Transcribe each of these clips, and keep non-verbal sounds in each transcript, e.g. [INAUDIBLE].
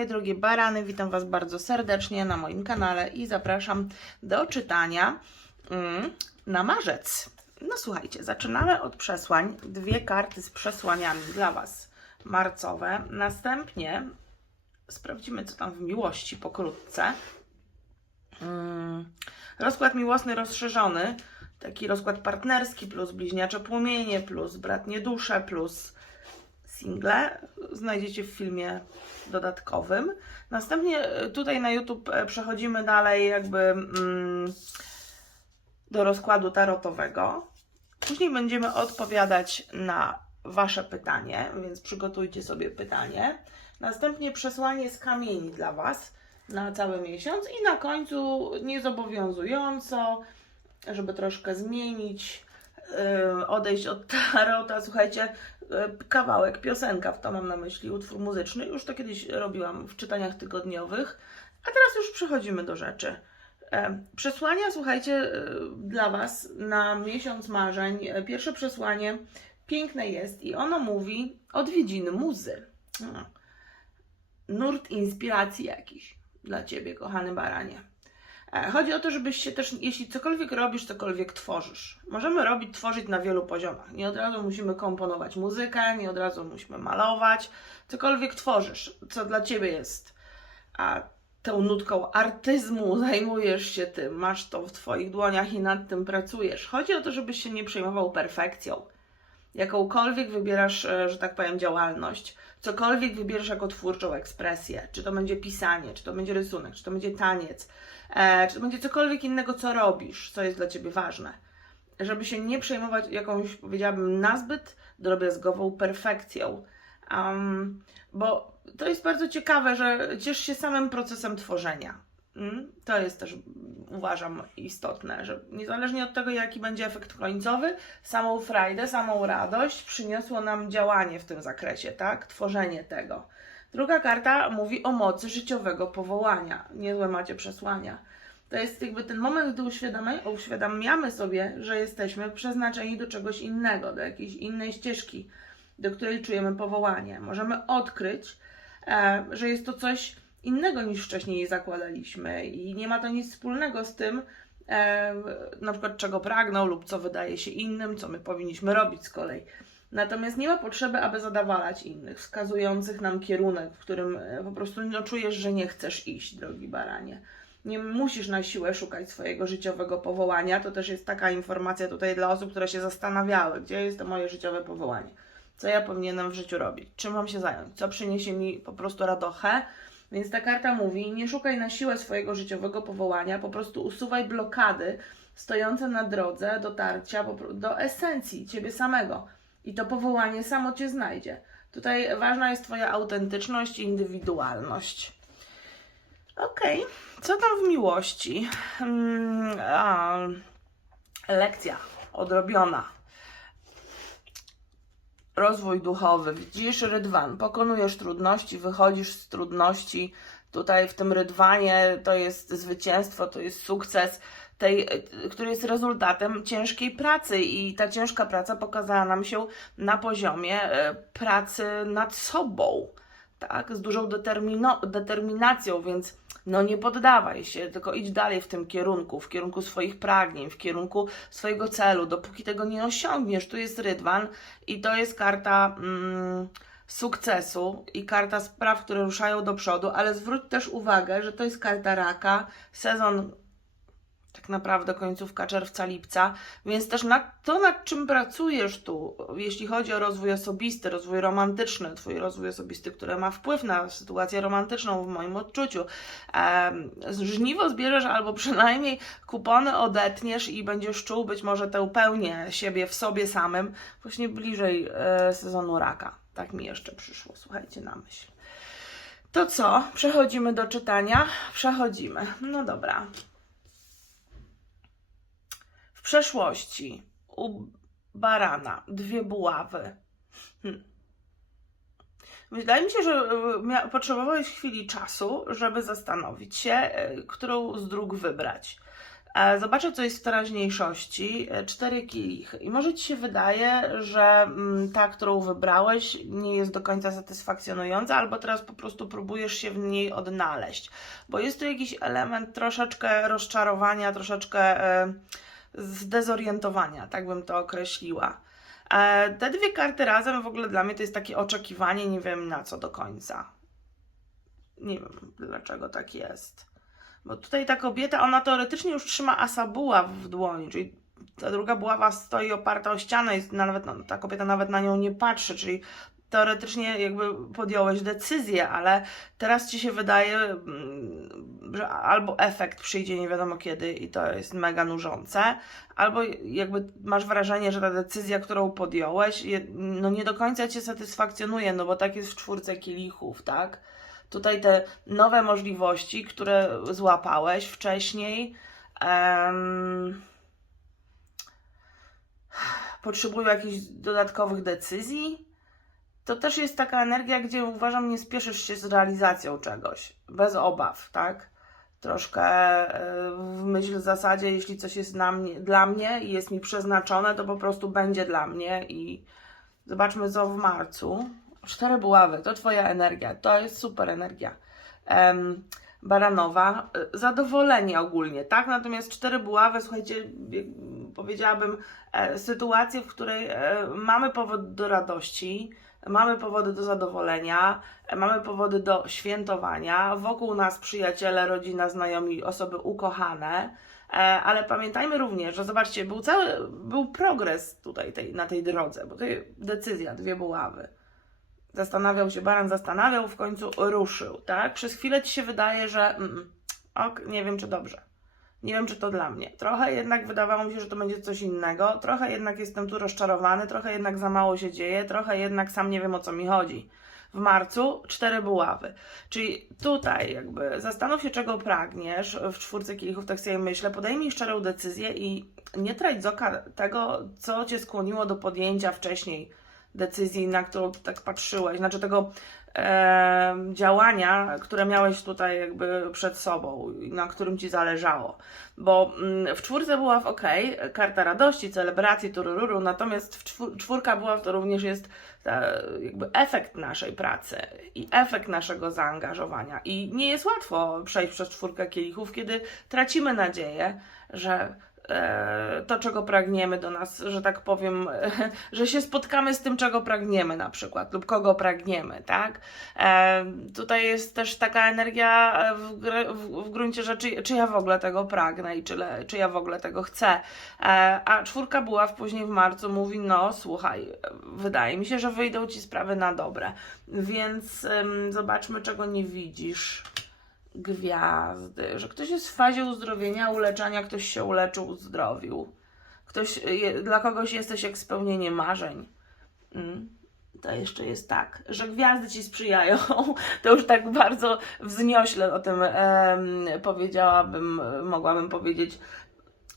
Moje drogie barany, witam Was bardzo serdecznie na moim kanale i zapraszam do czytania mm, na marzec. No słuchajcie, zaczynamy od przesłań, dwie karty z przesłaniami dla Was marcowe. Następnie sprawdzimy co tam w miłości pokrótce. Mm, rozkład miłosny rozszerzony, taki rozkład partnerski plus bliźniacze płomienie plus bratnie dusze plus single znajdziecie w filmie dodatkowym. Następnie e, tutaj na YouTube e, przechodzimy dalej jakby mm, do rozkładu tarotowego. Później będziemy odpowiadać na Wasze pytanie, więc przygotujcie sobie pytanie. Następnie przesłanie z kamieni dla Was na cały miesiąc i na końcu niezobowiązująco, żeby troszkę zmienić, odejść od tarota. Słuchajcie, yy, kawałek, piosenka, w to mam na myśli, utwór muzyczny. Już to kiedyś robiłam w czytaniach tygodniowych, a teraz już przechodzimy do rzeczy. E, Przesłania, słuchajcie, e, dla Was na miesiąc marzeń. E, Pierwsze przesłanie piękne jest i ono mówi odwiedziny muzy. Hmm. Nurt inspiracji jakiś dla Ciebie, kochany baranie. E, Chodzi o to, żebyś się też, jeśli cokolwiek robisz, cokolwiek tworzysz. Możemy robić, tworzyć na wielu poziomach. Nie od razu musimy komponować muzykę, nie od razu musimy malować. Cokolwiek tworzysz, co dla Ciebie jest a tą nutką artyzmu [LAUGHS] zajmujesz się tym, masz to w Twoich dłoniach i nad tym pracujesz. Chodzi o to, żebyś się nie przejmował perfekcją. Jakąkolwiek wybierasz, e, że tak powiem, działalność, cokolwiek wybierasz jako twórczą ekspresję, czy to będzie pisanie, czy to będzie rysunek, czy to będzie taniec, e, czy to będzie cokolwiek innego, co robisz, co jest dla Ciebie ważne. Żeby się nie przejmować jakąś, powiedziałabym, nazbyt drobiazgową perfekcją. Um, bo to jest bardzo ciekawe, że ciesz się samym procesem tworzenia. Mm? To jest też, uważam, istotne, że niezależnie od tego, jaki będzie efekt końcowy, samą frajdę, samą radość przyniosło nam działanie w tym zakresie, tak? Tworzenie tego. Druga karta mówi o mocy życiowego powołania. Niezłe macie przesłania. To jest jakby ten moment, gdy uświadamiamy, uświadamiamy sobie, że jesteśmy przeznaczeni do czegoś innego, do jakiejś innej ścieżki, do której czujemy powołanie. Możemy odkryć, e, że jest to coś innego niż wcześniej zakładaliśmy i nie ma to nic wspólnego z tym, e, na przykład czego pragną lub co wydaje się innym, co my powinniśmy robić z kolei. Natomiast nie ma potrzeby, aby zadawalać innych, wskazujących nam kierunek, w którym e, po prostu no, czujesz, że nie chcesz iść, drogi baranie. Nie musisz na siłę szukać swojego życiowego powołania. To też jest taka informacja tutaj dla osób, które się zastanawiały, gdzie jest to moje życiowe powołanie co ja powinienem w życiu robić, czym mam się zająć, co przyniesie mi po prostu radochę. Więc ta karta mówi: nie szukaj na siłę swojego życiowego powołania, po prostu usuwaj blokady stojące na drodze dotarcia do esencji ciebie samego. I to powołanie samo cię znajdzie. Tutaj ważna jest Twoja autentyczność i indywidualność. Okej, co tam w miłości? Mm, a, lekcja odrobiona rozwój duchowy. Widzisz rydwan, pokonujesz trudności, wychodzisz z trudności. Tutaj w tym rydwanie to jest zwycięstwo, to jest sukces, tej, który jest rezultatem ciężkiej pracy i ta ciężka praca pokazała nam się na poziomie e, pracy nad sobą, tak, z dużą determinacją, więc no nie poddawaj się, tylko idź dalej w tym kierunku, w kierunku swoich pragnień, w kierunku swojego celu, dopóki tego nie osiągniesz. Tu jest rydwan i to jest karta mm, sukcesu i karta spraw, które ruszają do przodu, ale zwróć też uwagę, że to jest karta raka, sezon tak naprawdę końcówka czerwca, lipca, więc też nad, to, nad czym pracujesz tu, jeśli chodzi o rozwój osobisty, rozwój romantyczny, Twój rozwój osobisty, który ma wpływ na sytuację romantyczną w moim odczuciu, żniwo zbierzesz albo przynajmniej kupony odetniesz i będziesz czuł być może tę pełnię siebie w sobie samym właśnie bliżej e, sezonu raka. Tak mi jeszcze przyszło, słuchajcie, na myśl. To co? Przechodzimy do czytania? Przechodzimy. No dobra. W przeszłości u barana dwie buławy. Hm. Wydaje mi się, że e, potrzebowałeś chwili czasu, żeby zastanowić się, e, którą z dróg wybrać. Zobaczę, co jest w teraźniejszości. E, Cztery kielichy. I może Ci się wydaje, że mm, ta, którą wybrałeś, nie jest do końca satysfakcjonująca, albo teraz po prostu próbujesz się w niej odnaleźć. Bo jest tu jakiś element troszeczkę rozczarowania, troszeczkę e, zdezorientowania, tak bym to określiła. E, Te dwie karty razem w ogóle dla mnie to jest takie oczekiwanie, nie wiem na co do końca. Nie wiem, dlaczego tak jest. Bo tutaj ta kobieta, ona teoretycznie już trzyma asa buław w dłoni, czyli ta druga buława stoi oparta o ścianę i nawet, no, ta kobieta nawet na nią nie patrzy, czyli teoretycznie jakby podjąłeś decyzję, ale teraz ci się wydaje, mm, że albo efekt przyjdzie nie wiadomo kiedy i to jest mega nużące, albo jakby masz wrażenie, że ta decyzja, którą podjąłeś, no nie do końca cię satysfakcjonuje, no bo tak jest w czwórce kielichów, tak? Tutaj te nowe możliwości, które złapałeś wcześniej, potrzebują jakichś dodatkowych decyzji. To też jest taka energia, gdzie uważam, nie spieszysz się z realizacją czegoś, bez obaw, tak? Troszkę e, w myśl zasadzie, jeśli coś jest mnie, dla mnie i jest mi przeznaczone, to po prostu będzie dla mnie i zobaczmy co w marcu. Cztery buławy, to Twoja energia, to jest super energia. Em, Baranowa, y, zadowolenie ogólnie, tak? Natomiast cztery buławy, słuchajcie, powiedziałabym, e, sytuację, w której e, mamy powód do radości, mamy powody do zadowolenia, mamy powody do świętowania, wokół nas przyjaciele, rodzina, znajomi, osoby ukochane, e, ale pamiętajmy również, że zobaczcie, był cały, był progres tutaj tej, na tej drodze, bo tutaj decyzja, dwie buławy. Zastanawiał się, baran zastanawiał, w końcu ruszył, tak? Przez chwilę ci się wydaje, że mm, ok, nie wiem czy dobrze. Nie wiem, czy to dla mnie. Trochę jednak wydawało mi się, że to będzie coś innego. Trochę jednak jestem tu rozczarowany, trochę jednak za mało się dzieje, trochę jednak sam nie wiem o co mi chodzi. W marcu cztery buławy. Czyli tutaj jakby zastanów się, czego pragniesz w czwórce kielichów, tak sobie myślę, podejmij szczerą decyzję i nie trać z oka tego, co cię skłoniło do podjęcia wcześniej decyzji, na którą ty tak patrzyłeś, znaczy tego e, działania, które miałeś tutaj jakby przed sobą, na którym ci zależało. Bo mm, w czwórce była w ok, karta radości, celebracji, turururu, natomiast w czwór, czwórka była to również jest ta, jakby efekt naszej pracy i efekt naszego zaangażowania. I nie jest łatwo przejść przez czwórkę kielichów, kiedy tracimy nadzieję, że to, czego pragniemy do nas, że tak powiem, [LAUGHS] że się spotkamy z tym, czego pragniemy na przykład, lub kogo pragniemy, tak? E, tutaj jest też taka energia e, w, w, gruncie rzeczy, czy ja w ogóle tego pragnę i czy, czy ja w ogóle tego chcę. E, a czwórka była w później w marcu, mówi, no słuchaj, wydaje mi się, że wyjdą ci sprawy na dobre, więc zobaczmy, czego nie widzisz gwiazdy, że ktoś jest w fazie uzdrowienia, uleczania, ktoś się uleczył, uzdrowił. Ktoś, dla kogoś jesteś jak spełnienie marzeń. Mm. To jeszcze jest tak, że gwiazdy ci sprzyjają. [LAUGHS] To już tak bardzo wzniośle o tym em, powiedziałabym, mogłabym powiedzieć.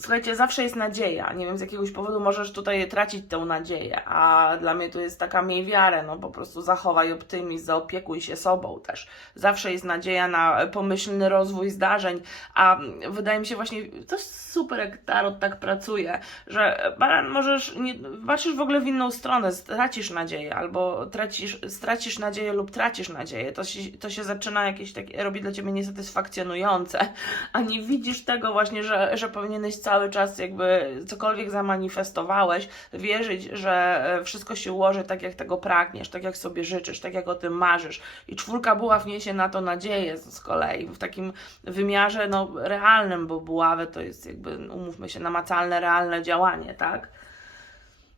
Słuchajcie, zawsze jest nadzieja. Nie wiem, z jakiegoś powodu możesz tutaj tracić tę nadzieję, a dla mnie to jest taka miej wiarę, no po prostu zachowaj optymizm, zaopiekuj się sobą też. Zawsze jest nadzieja na pomyślny rozwój zdarzeń, a wydaje mi się właśnie, to jest super, jak Tarot tak pracuje, że baran możesz, nie, patrzysz w ogóle w inną stronę, stracisz nadzieję, albo tracisz, stracisz nadzieję lub tracisz nadzieję. To się, to się zaczyna jakieś takie, robi dla ciebie niesatysfakcjonujące, a nie widzisz tego właśnie, że, że powinieneś cały czas jakby cokolwiek zamanifestowałeś, wierzyć, że e, wszystko się ułoży tak, jak tego pragniesz, tak jak sobie życzysz, tak jak o tym marzysz. I czwórka buław niesie na to nadzieję z kolei, w takim wymiarze no, realnym, bo buławy to jest jakby, umówmy się, namacalne, realne działanie, tak?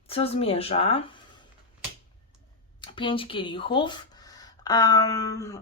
Co zmierza? Pięć kielichów. Um,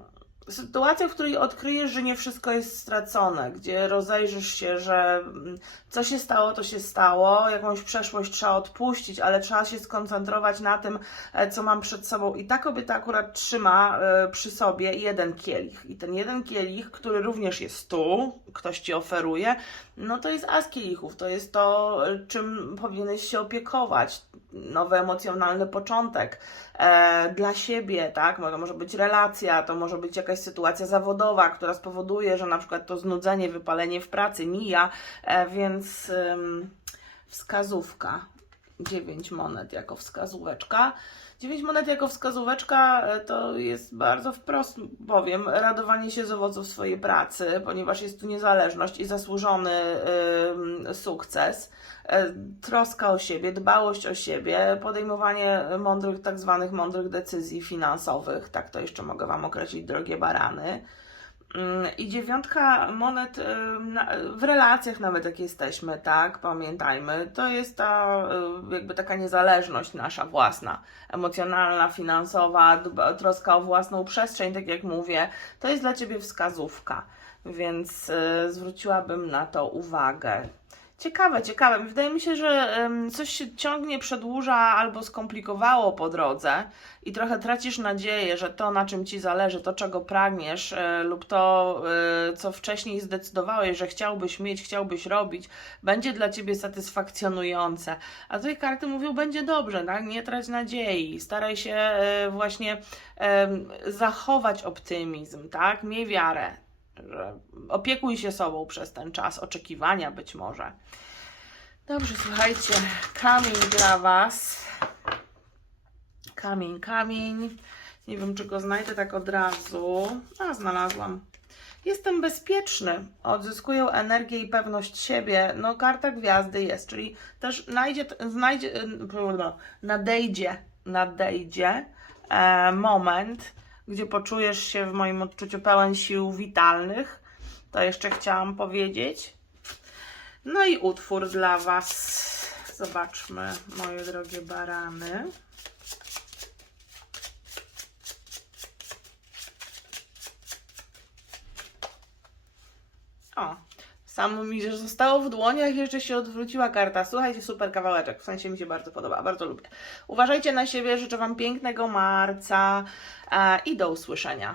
sytuacja, w której odkryjesz, że nie wszystko jest stracone, gdzie rozejrzysz się, że mm, co się stało, to się stało, jakąś przeszłość trzeba odpuścić, ale trzeba się skoncentrować na tym, e, co mam przed sobą. I ta kobieta akurat trzyma e, przy sobie jeden kielich. I ten jeden kielich, który również jest tu, ktoś ci oferuje, no to jest as kielichów, to jest to, czym powinieneś się opiekować. Nowy emocjonalny początek e, dla siebie, tak? To może być relacja, to może być jakaś sytuacja zawodowa, która spowoduje, że na przykład to znudzenie, wypalenie w pracy mija, e, więc wskazówka. 9 monet jako wskazóweczka. 9 monet jako wskazóweczka e, to jest bardzo wprost powiem, radowanie się z owoców swojej pracy, ponieważ jest tu niezależność i zasłużony ym, sukces, e, troska o siebie, dbałość o siebie, podejmowanie mądrych, tak zwanych mądrych decyzji finansowych, tak to jeszcze mogę Wam określić, drogie barany. Mm, I dziewiątka monet na- w relacjach nawet jak jesteśmy, tak, pamiętajmy, to jest ta y, jakby taka niezależność nasza własna, emocjonalna, finansowa, troska o własną przestrzeń, tak jak mówię, to jest dla Ciebie wskazówka, więc y, zwróciłabym na to uwagę. Ciekawe, ciekawe. Wydaje mi się, że coś się ciągnie, przedłuża albo skomplikowało po drodze i trochę tracisz nadzieję, że to, na czym ci zależy, to, czego pragniesz, y, lub to, y, co wcześniej zdecydowałeś, że chciałbyś mieć, chciałbyś robić, będzie dla ciebie satysfakcjonujące. A tutaj karty mówią, będzie dobrze, tak? Nie trać nadziei, staraj się y, właśnie zachować optymizm, tak? Miej wiarę że opiekuj się sobą przez ten czas oczekiwania być może. Dobrze, słuchajcie, kamień dla Was. Kamień, kamień. Nie wiem, czy go znajdę tak od razu. A, znalazłam. Jestem bezpieczny, odzyskuję energię i pewność siebie. No, karta gwiazdy jest, czyli też znajdzie, znajdzie, nadejdzie, nadejdzie e, moment, gdzie poczujesz się w moim odczuciu pełen sił witalnych. To jeszcze chciałam powiedzieć. No i utwór dla Was. Zobaczmy, moje drogie barany. O, samo mi, że zostało w dłoniach, jeszcze się odwróciła karta. Słuchajcie, super kawałeczek, w sensie mi się bardzo podoba, bardzo lubię. Uważajcie na siebie, życzę Wam pięknego marca i do usłyszenia.